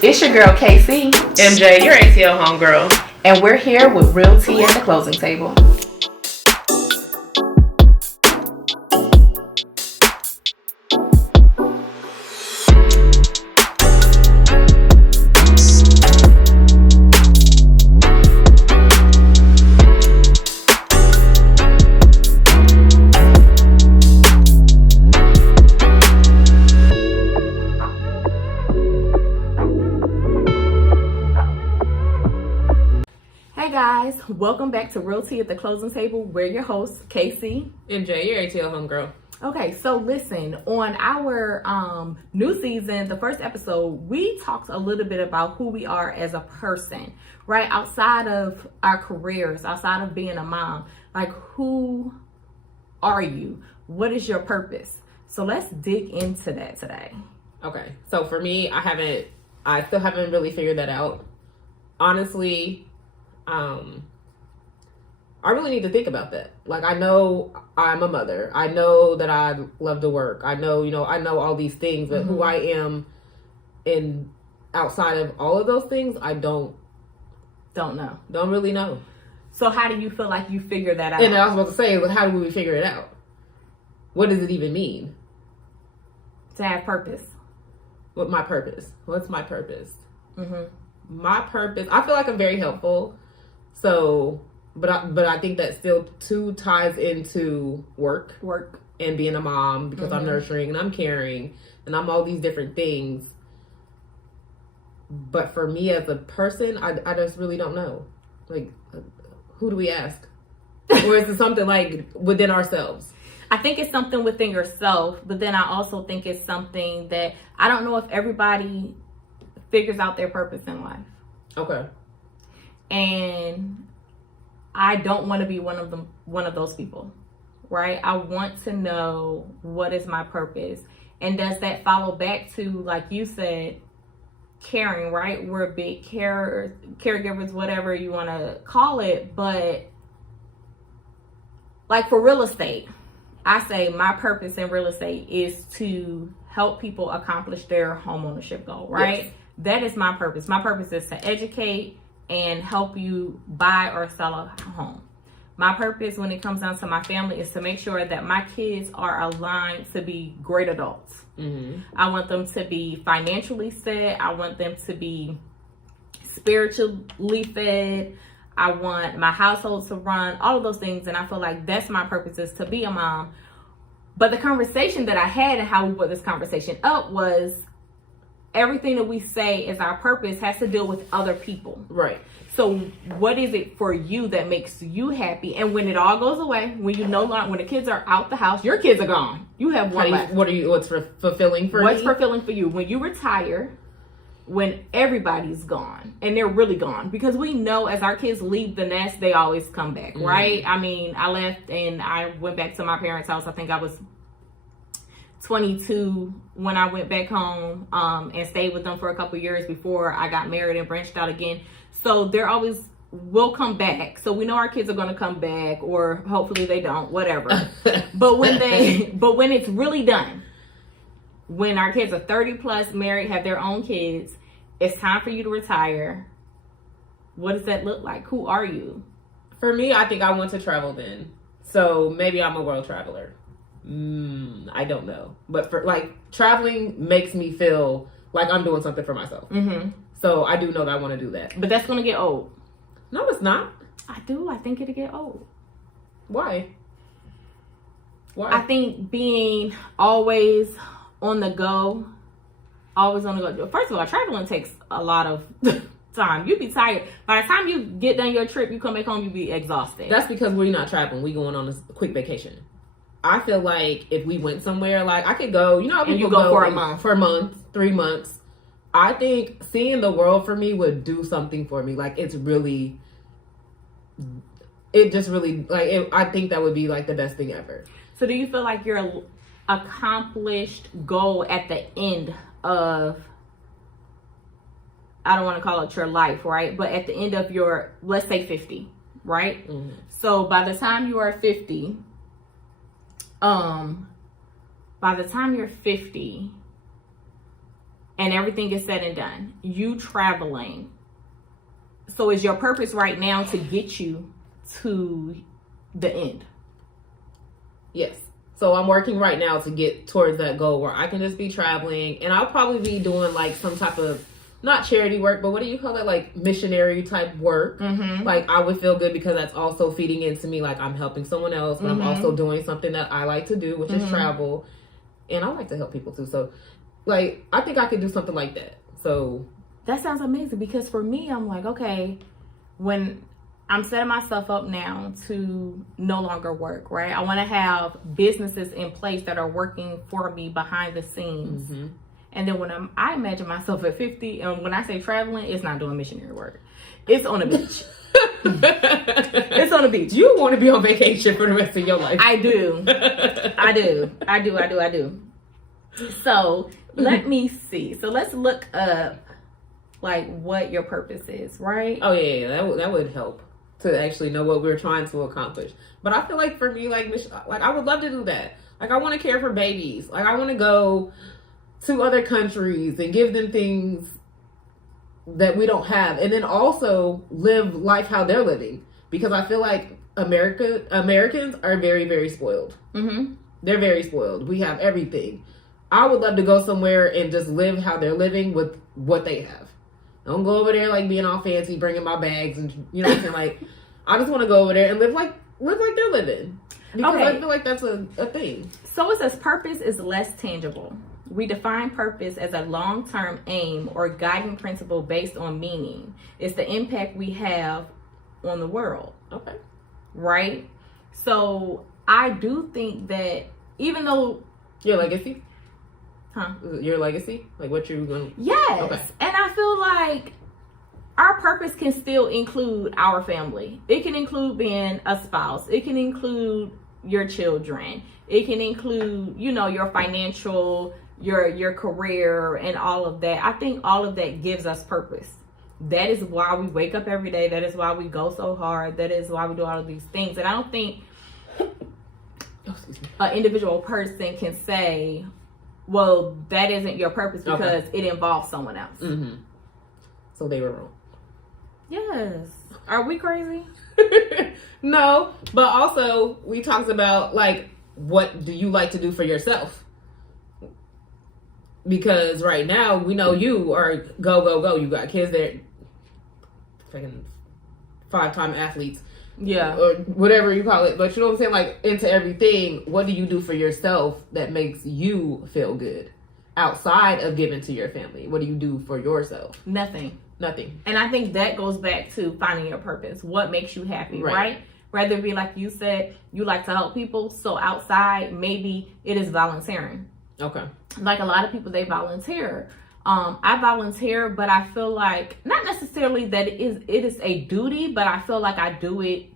It's your girl KC, MJ, your ATL homegirl, and we're here with Real Tea at the Closing Table. Welcome back to Real Tea at the Closing Table. We're your hosts, KC. MJ, your ATL homegirl. Okay, so listen, on our new season, the first episode, we talked a little bit about who we are as a person, right? Outside of our careers, outside of being a mom, like who are you? What is your purpose? So let's dig into that today. Okay, so for me, I still haven't really figured that out. Honestly, I really need to think about that. Like, I know I'm a mother. I know that I love to work. I know all these things, but who I am in outside of all of those things, I don't know. Don't really know. So how do you feel like you figure that out? And I was about to say, well, how do we figure it out? What does it even mean? To have purpose. What's my purpose? Mm-hmm. My purpose, I feel like I'm very helpful. So, but I think that still too ties into work and being a mom, because I'm nurturing and I'm caring and I'm all these different things. But for me as a person, I just really don't know. Like, who do we ask? Or is it something like within ourselves? I think it's something within yourself, but then I also think it's something that I don't know if everybody figures out their purpose in life. Okay. And I don't want to be one of those people, right? I want to know what is my purpose. And does that follow back to, like you said, caring, right? We're big caregivers, whatever you want to call it. But like for real estate, I say my purpose in real estate is to help people accomplish their homeownership goal, right? Yes. That is my purpose. My purpose is to educate and help you buy or sell a home. My purpose when it comes down to my family is to make sure that my kids are aligned to be great adults. Mm-hmm. I want them to be financially set. I want them to be spiritually fed. I want my household to run, all of those things. And I feel like that's my purpose, is to be a mom. But the conversation that I had and how we put this conversation up was everything that we say is our purpose has to deal with other people. Right. So what is it for you that makes you happy? And when it all goes away, when the kids are out the house, your kids are gone. You have one left. What's fulfilling for What's fulfilling for you? When you retire, when everybody's gone, and they're really gone, because we know as our kids leave the nest, they always come back, right? I mean, I left and I went back to my parents' house. I think I was 22 when I went back home and stayed with them for a couple years before I got married and branched out again. So they're always will come back. So we know our kids are going to come back, or hopefully they don't, whatever. but when it's really done, when our kids are 30 plus, married, have their own kids, it's time for you to retire. What does that look like? Who are you? For me, I think I want to travel then. So maybe I'm a world traveler. I don't know. But for traveling makes me feel like I'm doing something for myself. Mm-hmm. So I do know that I want to do that. But that's going to get old. No, it's not. I do. I think it'll get old. Why? I think being always on the go. First of all, traveling takes a lot of time. You'd be tired. By the time you get done your trip, you come back home, you be exhausted. That's because we're not traveling. We going on a quick vacation. I feel like if we went somewhere, like I could go, and you go for a month. 3 months. I think seeing the world for me would do something for me. Like I think that would be like the best thing ever. So do you feel like your accomplished goal at the end of, I don't want to call it your life, right? But at the end of your, let's say 50, right? Mm-hmm. So by the time you are 50, and everything is said and done, you traveling. So is your purpose right now to get you to the end? Yes. So I'm working right now to get towards that goal where I can just be traveling, and I'll probably be doing like some type of, not charity work, but what do you call it? Like missionary type work. Mm-hmm. Like I would feel good because that's also feeding into me. Like I'm helping someone else, but I'm also doing something that I like to do, which is travel. And I like to help people too. So like, I think I could do something like that. So that sounds amazing, because for me, I'm like, okay, when I'm setting myself up now to no longer work, right? I want to have businesses in place that are working for me behind the scenes. Mm-hmm. And then when I imagine myself at 50, and when I say traveling, it's not doing missionary work. It's on the beach. It's on the beach. You want to be on vacation for the rest of your life. I do. I do. So let me see. So let's look up like what your purpose is, right? Oh yeah, that would help to actually know what we're trying to accomplish. But I feel like for me, like I would love to do that. Like I want to care for babies. Like I want to go to other countries and give them things that we don't have, and then also live life how they're living, because I feel like Americans are very, very spoiled. Mm-hmm. They're very spoiled. We have everything. I would love to go somewhere and just live how they're living with what they have. Don't go over there like being all fancy, bringing my bags, and you know what I'm saying. Like I just want to go over there and live like they're living, because I feel like that's a thing. So it says purpose is less tangible. We define purpose as a long-term aim or guiding principle based on meaning. It's the impact we have on the world. Okay. Right? So I do think that even though... Your legacy? Huh? Your legacy? Like what you're going to... Yes. Okay. And I feel like our purpose can still include our family. It can include being a spouse. It can include your children. It can include, you know, your financial... your career and all of that. I think all of that gives us purpose. That is why we wake up every day. That is why we go so hard. That is why we do all of these things. And I don't think an individual person can say, well, that isn't your purpose because it involves someone else. Mm-hmm. So they were wrong. Yes. Are we crazy? No, but also we talked about like, what do you like to do for yourself? Because right now we know you are go. You got kids that are freaking 5-time athletes. Yeah. Or whatever you call it. But you know what I'm saying? Like into everything, what do you do for yourself that makes you feel good? Outside of giving to your family, what do you do for yourself? Nothing. And I think that goes back to finding your purpose. What makes you happy, right? Rather it be like you said, you like to help people. So outside, maybe it is volunteering. Okay. Like a lot of people, they volunteer. I volunteer, but I feel like not necessarily that it is a duty, but I feel like I do it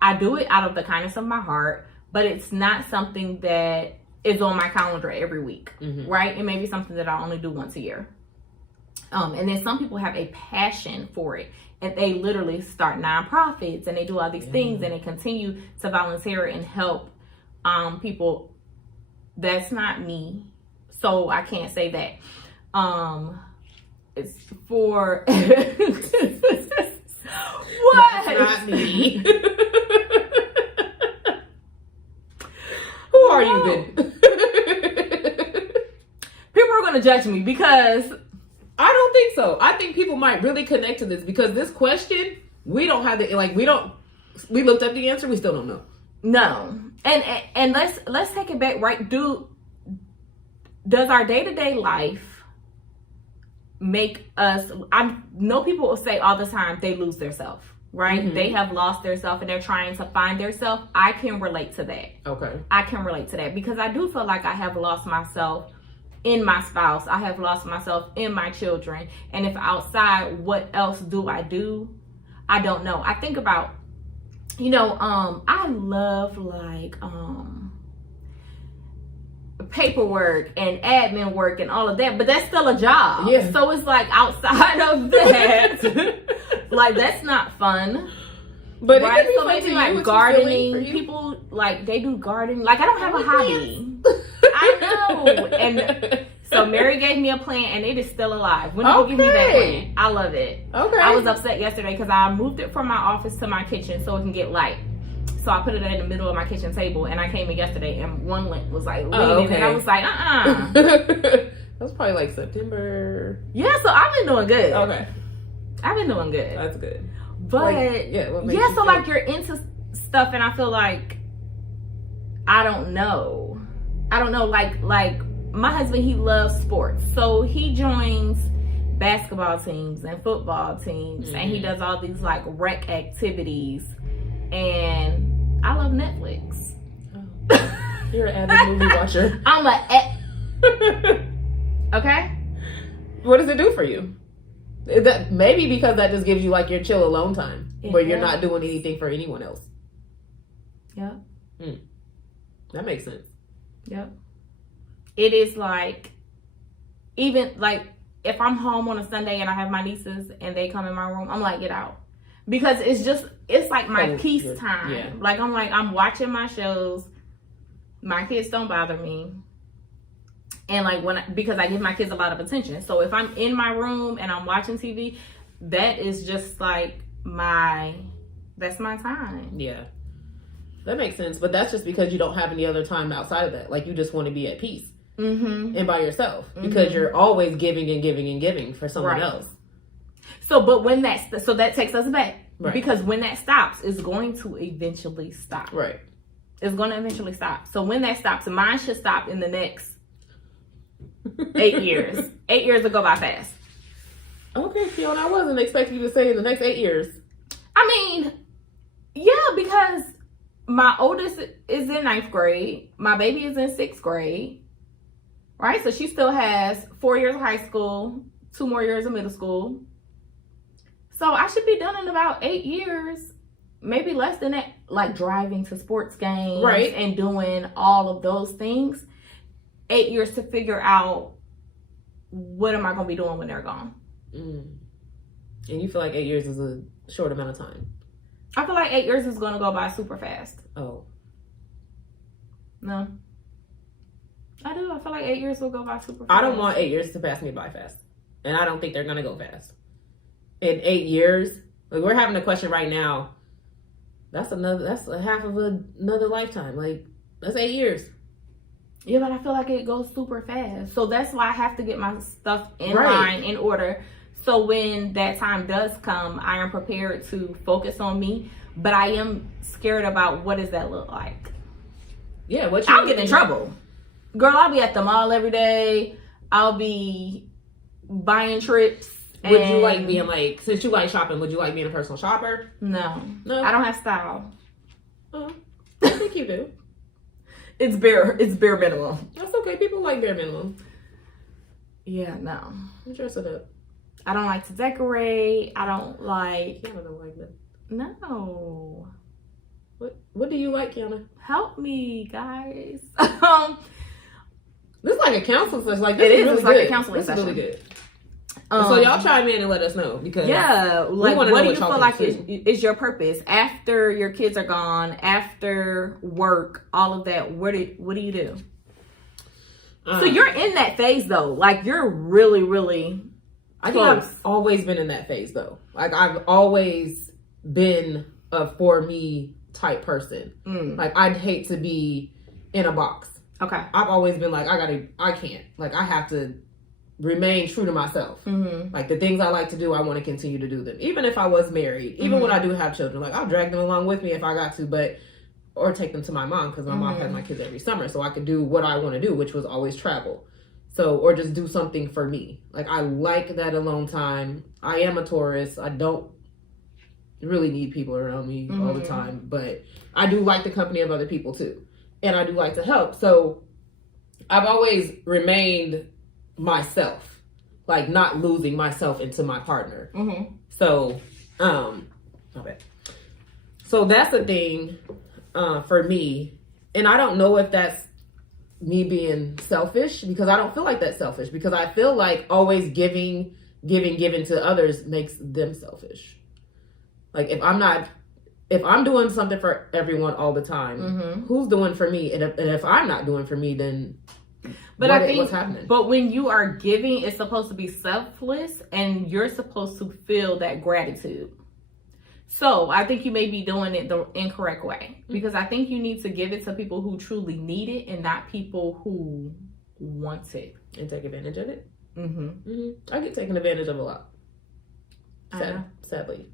out of the kindness of my heart, but it's not something that is on my calendar every week, right? It may be something that I only do once a year. And then some people have a passion for it, and they literally start nonprofits and they do all these things and they continue to volunteer and help people. That's not me, so I can't say that. It's for what? That's not me. Who are you then? People are gonna judge me because I don't think so. I think people might really connect to this, because this question, we don't have the, like, we looked up the answer, we still don't know. No. And let's take it back, right? Does our day-to-day life make us, I know people will say all the time they lose their self, right? Mm-hmm. They have lost their self and they're trying to find their self. I can relate to that. Okay. I can relate to that because I do feel like I have lost myself in my spouse. I have lost myself in my children. And if outside, what else do? I don't know. I think about, I love like paperwork and admin work and all of that, but that's still a job. Yeah. So it's like outside of that, like that's not fun. But right? It could be so fun maybe to like you, gardening. People like they do gardening. Like I don't have a hobby. I know. And So Mary gave me a plant, and it is still alive. When did you give me that plant? I love it. Okay. I was upset yesterday because I moved it from my office to my kitchen so it can get light. So I put it in the middle of my kitchen table, and I came in yesterday, and one lint was like leaning, and I was like, That was probably like September. Yeah, so I've been doing good. Okay. I've been doing good. That's good. But so like you're into stuff, and I feel like I don't know, like my husband, he loves sports, so he joins basketball teams and football teams, and he does all these like rec activities, and I love Netflix. You're an avid movie watcher. I'm okay. What does it do for you? That maybe because that just gives you like your chill alone time, where you're not doing anything for anyone else. Yep. That makes sense. Yep. It is like, even like if I'm home on a Sunday and I have my nieces and they come in my room, I'm like, get out. Because it's like my peace time. Yeah. Like I'm watching my shows. My kids don't bother me. And like because I give my kids a lot of attention. So if I'm in my room and I'm watching TV, that is just like that's my time. Yeah. That makes sense. But that's just because you don't have any other time outside of that. Like you just want to be at peace. And by yourself. Because you're always giving and giving and giving for someone else. So that takes us back. Right. Because when that stops, it's going to eventually stop. Right. It's going to eventually stop. So when that stops, mine should stop in the next 8 years. 8 years will go by fast. Okay, Fiona, I wasn't expecting you to say in the next 8 years. I mean, yeah, because my oldest is in 9th grade. My baby is in 6th grade. Right? So she still has 4 years of high school, 2 more years of middle school. So I should be done in about 8 years. Maybe less than that, like driving to sports games and doing all of those things. 8 years to figure out what am I going to be doing when they're gone. And you feel like 8 years is a short amount of time? I feel like 8 years is going to go by super fast. Oh. No. I do. I feel like 8 years will go by super fast. I don't want 8 years to pass me by fast. And I don't think they're going to go fast. In 8 years, like we're having a question right now. That's a half of another lifetime. Like, that's 8 years. Yeah, but I feel like it goes super fast. So that's why I have to get my stuff in line, in order. So when that time does come, I am prepared to focus on me. But I am scared about what does that look like. Yeah, I'll get in trouble. Girl, I'll be at the mall every day. I'll be buying trips. Would you like being like, since you like shopping, would you like being a personal shopper? No. I don't have style. Oh, I think you do. It's bare minimum. That's okay. People like bare minimum. Yeah, no. Dress it up. I don't like to decorate. I don't like. Kiana don't like that. No. What do you like, Kiana? Help me, guys. This is like a counseling session. Like, it is. It's like a counseling session. This is really good. So y'all chime in and let us know, because like, what do you feel like is your purpose after your kids are gone, after work, all of that? What do you do? So you're in that phase though. Like you're really, really. I think I've always been in that phase though. Like I've always been a for me type person. Like I'd hate to be in a box. Okay. I've always been like I can't. Like I have to remain true to myself. Like the things I like to do, I want to continue to do them. Even if I was married, even when I do have children, like I'll drag them along with me if I got to, or take them to my mom, because my mom had my kids every summer, so I could do what I want to do, which was always travel. So, or just do something for me. Like I like that alone time. I am a Taurus. I don't really need people around me all the time, but I do like the company of other people too. And I do like to help. So I've always remained myself, like not losing myself into my partner. So so that's the thing for me. And I don't know if that's me being selfish, because I don't feel like that's selfish, because I feel like always giving to others makes them selfish. Like if I'm doing something for everyone all the time, who's doing for me? And if I'm not doing for me, then But I think, what's happening. But when you are giving, it's supposed to be selfless, and you're supposed to feel that gratitude. So I think you may be doing it the incorrect way, because I think you need to give it to people who truly need it and not people who want it and take advantage of it. Mm-hmm. I get taken advantage of a lot, sadly,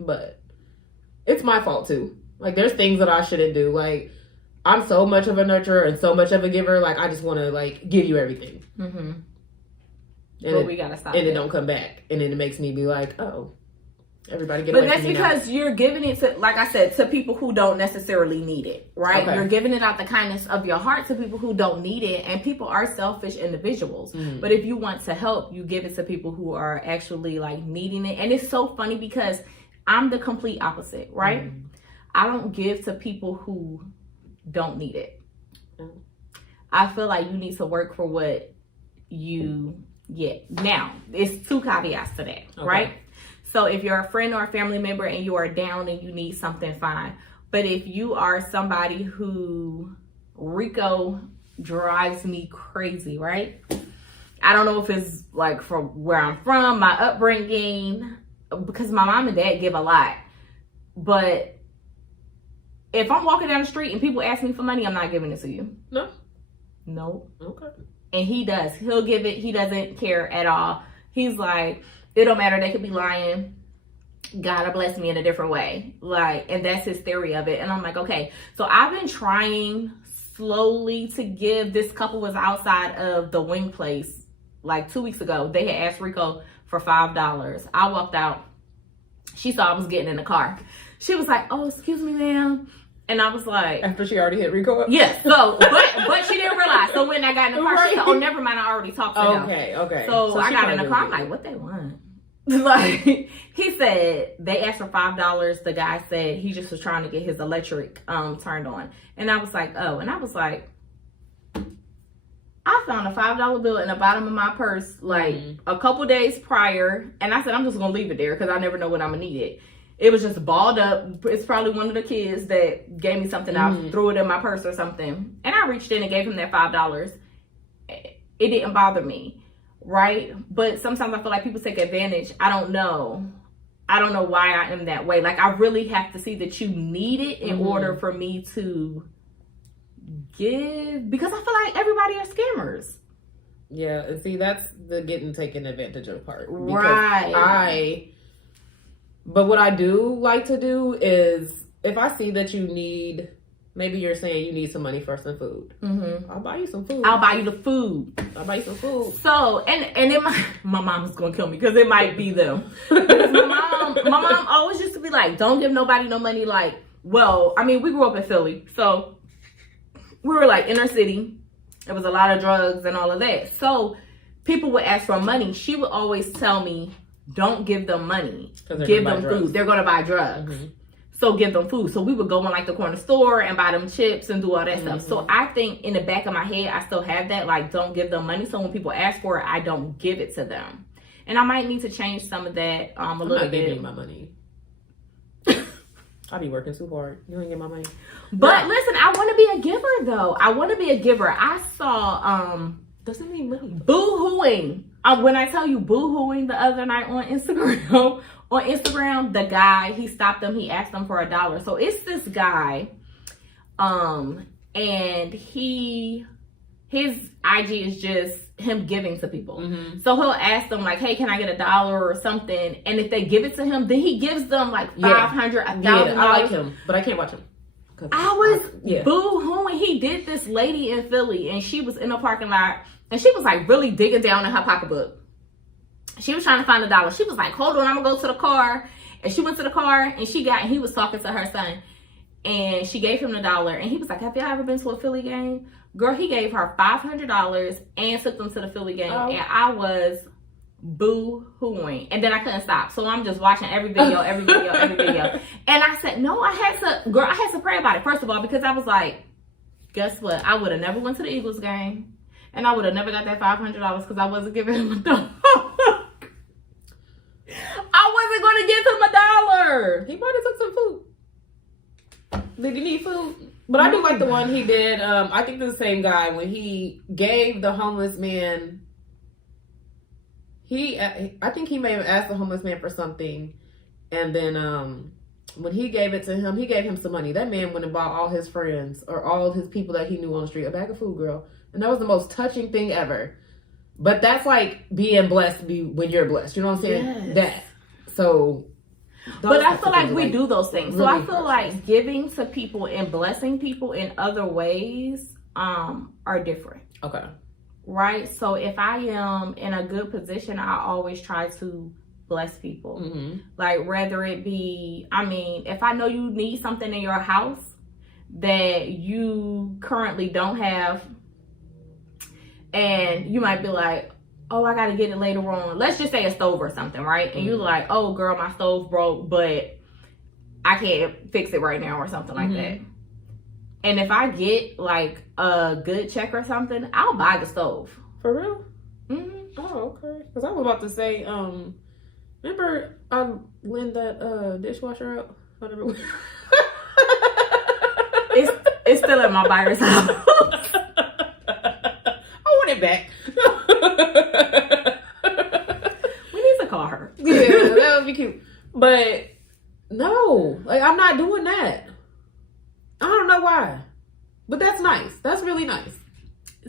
but it's my fault too. Like, there's things that I shouldn't do. Like, I'm so much of a nurturer and so much of a giver. Like, I just want to like give you everything, but we gotta stop. And it don't come back, and then it makes me be like, oh. Everybody get but away that's from me because now. You're giving it to, like I said, to people who don't necessarily need it, right? Okay. You're giving it out the kindness of your heart to people who don't need it, and people are selfish individuals. But if you want to help, you give it to people who are actually like needing it. And it's so funny because I'm the complete opposite, right? I don't give to people who don't need it. I feel like you need to work for what you get. Now, it's 2 caveats to that, right? So if you're a friend or a family member and you are down and you need something, fine. But if you are somebody who, Rico drives me crazy, right? I don't know if it's like from where I'm from, my upbringing, because my mom and dad give a lot. But if I'm walking down the street and people ask me for money, I'm not giving it to you. No. Okay. And he does. He'll give it. He doesn't care at all. He's like, it don't matter. They could be lying. God will bless me in a different way. Like, and that's his theory of it. And I'm like, okay. So I've been trying slowly to give. This couple was outside of the wing place like 2 weeks ago. They had asked Rico for $5. I walked out. She saw I was getting in the car. She was like, oh, excuse me, ma'am. And I was like, after she already hit Rico up? yes. So, but she didn't realize. So when I got in the car, she said, oh, never mind. I already talked to him. Okay. So I got in the car. I'm like, what they want? Like, he said they asked for $5. The guy said he just was trying to get his electric turned on. And I was like, oh. And I was like, I found a $5 bill in the bottom of my purse like a couple days prior. And I said, I'm just going to leave it there because I never know when I'm going to need it. It was just balled up. It's probably one of the kids that gave me something. I threw it in my purse or something. And I reached in and gave him that $5. It didn't bother me. Right? But sometimes I feel like people take advantage. I don't know why I am that way. Like, I really have to see that you need it in order for me to give, because I feel like everybody are scammers. Yeah, and see, that's the getting taken advantage of part. Right. But what I do like to do is, if I see that you need, maybe you're saying you need some money for some food. I'll buy you some food. I'll buy you the food. I'll buy you some food. So, and it might, my mom's gonna kill me because it might be them. Because my mom always used to be like, don't give nobody no money. Like, well, I mean, we grew up in Philly, so we were like inner city. There was a lot of drugs and all of that. So people would ask for money. She would always tell me, don't give them money. Give them food. They're gonna buy drugs. So give them food. So we would go in like the corner store and buy them chips and do all that stuff. So I think in the back of my head, I still have that, like, don't give them money. So when people ask for it, I don't give it to them. And I might need to change some of that a little bit. I'm not giving you my money. I be working too hard. You ain't get my money. But listen, I want to be a giver though. I want to be a giver. I saw doesn't mean money. Boo-hooing. When I tell you boo-hooing the other night on Instagram. On Instagram, the guy, he stopped them. He asked them for $1. So it's this guy, and his IG is just him giving to people. So he'll ask them like, "Hey, can I get $1 or something?" And if they give it to him, then he gives them like $500, $1,000. Yeah, I like him, but I can't watch him. I was boo-hooing. He did this lady in Philly, and she was in the parking lot, and she was like really digging down in her pocketbook. She was trying to find $1. She was like, hold on, I'm gonna go to the car. And she went to the car and he was talking to her son. And she gave him $1. And he was like, have y'all ever been to a Philly game? Girl, he gave her $500 and took them to the Philly game. And I was boo-hooing. And then I couldn't stop. So I'm just watching every video. And I said, no, I had to pray about it. First of all, because I was like, guess what? I would have never went to the Eagles game. And I would have never got that $500 because I wasn't giving him $1. I wasn't going to give him $1. He might have took some food. Did he need food? But I do like the one he did. I think the same guy when he gave the homeless man. I think he may have asked the homeless man for something, and then when he gave it to him, he gave him some money. That man went and bought all his friends or all of his people that he knew on the street a bag of food, girl. And that was the most touching thing ever. But that's like being blessed when you're blessed. You know what I'm saying? Yes. That. So. But I feel like we do those things. So really I feel like giving to people and blessing people in other ways are different. Okay. Right? So if I am in a good position, I always try to bless people. Mm-hmm. Like whether it be, if I know you need something in your house that you currently don't have, and you might be like, oh, I gotta get it later on. Let's just say a stove or something, right? And you're like, oh, girl, my stove broke, but I can't fix it right now or something like that. And if I get like a good check or something, I'll buy the stove. For real? Mm-hmm. Oh, okay. Because I was about to say, remember I lent that dishwasher out? Whatever. It's still at my buyer's house. I want it back. We need to call her. Yeah, that would be cute. But no, like I'm not doing that. I don't know why. But that's nice. That's really nice.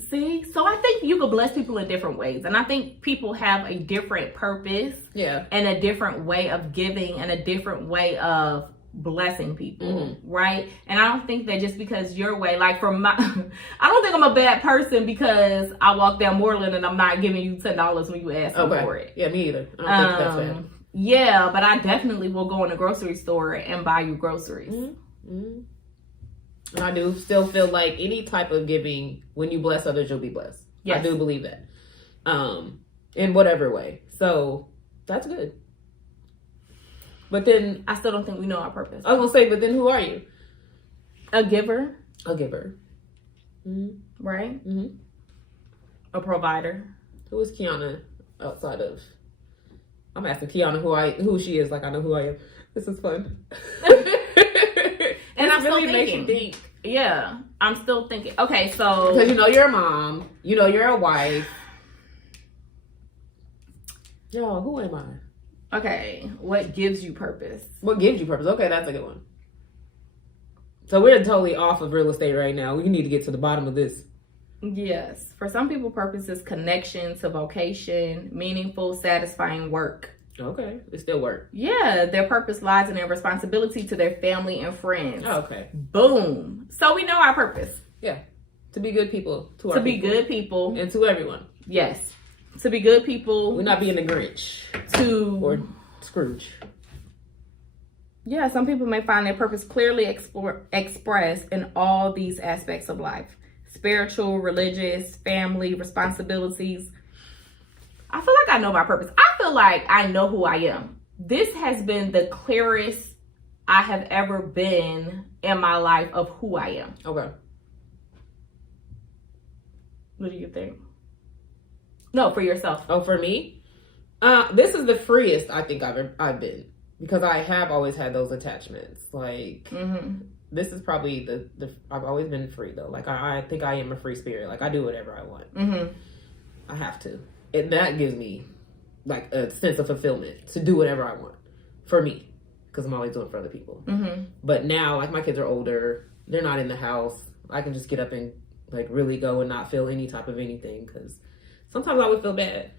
See, so I think you could bless people in different ways. And I think people have a different purpose. Yeah. And a different way of giving and a different way of blessing people, right? And I don't think that just because your way, like for my, I don't think I'm a bad person because I walk down Moreland and I'm not giving you $10 when you ask me for it. Yeah, me either. I don't think that's bad. Yeah, but I definitely will go in a grocery store and buy you groceries. And I do still feel like any type of giving, when you bless others, you'll be blessed. Yes. I do believe that. In whatever way. So that's good. But then I still don't think we know our purpose. I was gonna say, but then who are you? A giver. A giver. Right? A provider. Who is Kiana outside of? I'm asking Kiana who she is, like I know who I am. This is fun. And I'm really still makes thinking. you think. Yeah, I'm still thinking. Okay, so because you know you're a mom, you know you're a wife. Yo, who am I? Okay, what gives you purpose? What gives you purpose? Okay, that's a good one. So we're totally off of real estate right now. We need to get to the bottom of this. Yes. For some people, purpose is connection to vocation, meaningful, satisfying work. Okay, it still work. Yeah, their purpose lies in their responsibility to their family and friends. Oh, okay. Boom. So we know our purpose. Yeah. To be good people. To be good people. And to everyone. Yes. To be good people. We're not being the Grinch. Or Scrooge. Yeah, some people may find their purpose clearly expressed in all these aspects of life. Spiritual, religious, family, responsibilities. I feel like I know my purpose. I feel like I know who I am. This has been the clearest I have ever been in my life of who I am. Okay. What do you think? No, for yourself. Oh, for me? This is the freest I think I've been. Because I have always had those attachments. Like, this is probably the I've always been free, though. Like, I think I am a free spirit. Like, I do whatever I want. I have to. And that gives me, like, a sense of fulfillment to do whatever I want. For me. Because I'm always doing it for other people. But now, like, my kids are older. They're not in the house. I can just get up and, like, really go and not feel any type of anything. Because sometimes I would feel bad.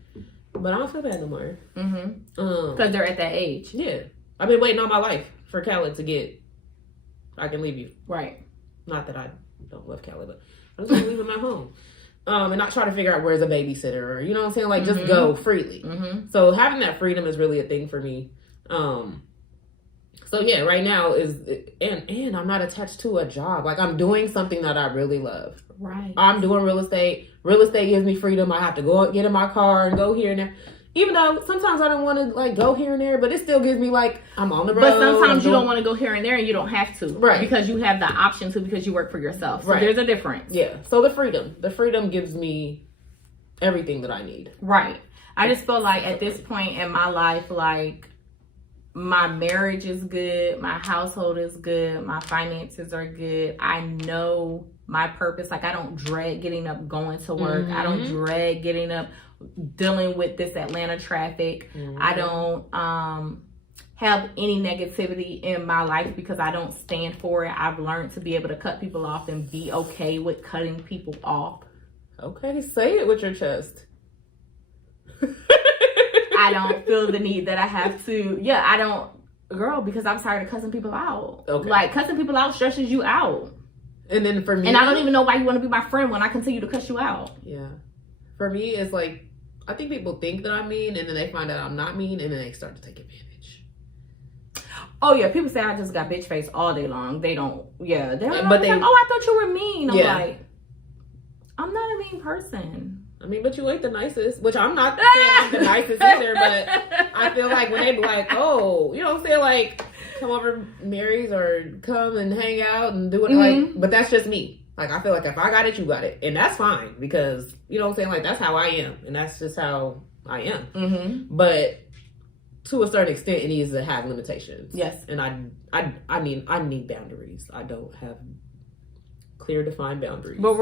But I don't feel bad no more. Because they're at that age. Yeah. I've been waiting all my life for Khaled to get, I can leave you. Right. Not that I don't love Khaled, but I'm just going to leave him at home. And not try to figure out where's a babysitter or, you know what I'm saying? Like, just go freely. So having that freedom is really a thing for me. So yeah, right now and I'm not attached to a job. Like, I'm doing something that I really love. Right. I'm doing real estate. Real estate gives me freedom. I have to go get in my car and go here and there. Even though sometimes I don't want to, like, go here and there, but it still gives me, like, I'm on the road. But sometimes you don't want to go here and there and you don't have to. Right. Because you have the option to because you work for yourself. So there's a difference. Yeah. So the freedom gives me everything that I need. Right. I just feel like at this point in my life, like, my marriage is good, my household is good, my finances are good. I know my purpose. Like, I don't dread getting up, going to work. I don't dread getting up, dealing with this Atlanta traffic. I don't have any negativity in my life because I don't stand for it. I've learned to be able to cut people off and be okay with cutting people off. Okay, say it with your chest. I don't feel the need that I have to. Yeah, I don't, girl, because I'm tired of cussing people out. Okay. Like, cussing people out stresses you out. And then for me, and I don't even know why you want to be my friend when I continue to cuss you out. Yeah. For me, it's like, I think people think that I'm mean, and then they find out I'm not mean, and then they start to take advantage. Oh yeah, people say I just got bitch face all day long. They don't. Yeah, they don't. But they, like, oh, I thought you were mean. I'm like, I'm not a mean person. I mean, but you ain't the nicest, which I'm not saying I'm the nicest either, but I feel like when they be like, oh, you know what I'm saying, like, come over Mary's or come and hang out and do it, like, but that's just me. Like, I feel like if I got it, you got it. And that's fine because, you know what I'm saying, like, that's how I am. And that's just how I am. But to a certain extent, it needs to have limitations. Yes. And I need boundaries. I don't have clear, defined boundaries. But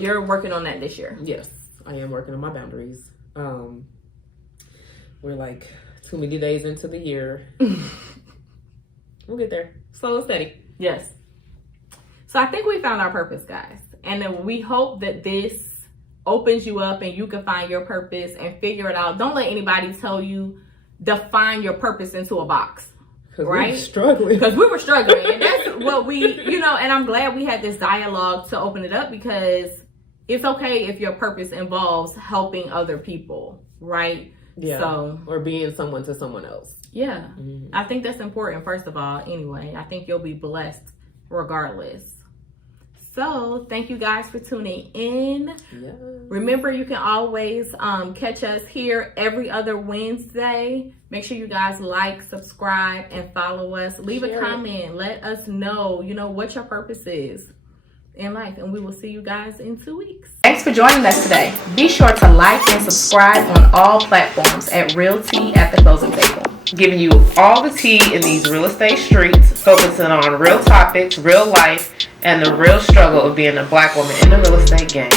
you're working on that this year. Yes. I am working on my boundaries. We're like too many days into the year. We'll get there. Slow and steady. Yes. So I think we found our purpose, guys. And then we hope that this opens you up and you can find your purpose and figure it out. Don't let anybody tell you define your purpose into a box. Right? We're struggling. Because we were struggling. And that's what and I'm glad we had this dialogue to open it up because it's okay if your purpose involves helping other people, right? Yeah. So, or being someone to someone else. Yeah. I think that's important, first of all, anyway. I think you'll be blessed regardless. So, thank you guys for tuning in. Yes. Remember, you can always catch us here every other Wednesday. Make sure you guys like, subscribe, and follow us. Leave a comment. Let us know, what your purpose is in life, and we will see you guys in 2 weeks. Thanks for joining us today. Be sure to like and subscribe on all platforms at Real Tea at the Closing Table, giving you all the tea in these real estate streets, focusing on real topics, real life, and the real struggle of being a Black woman in the real estate game.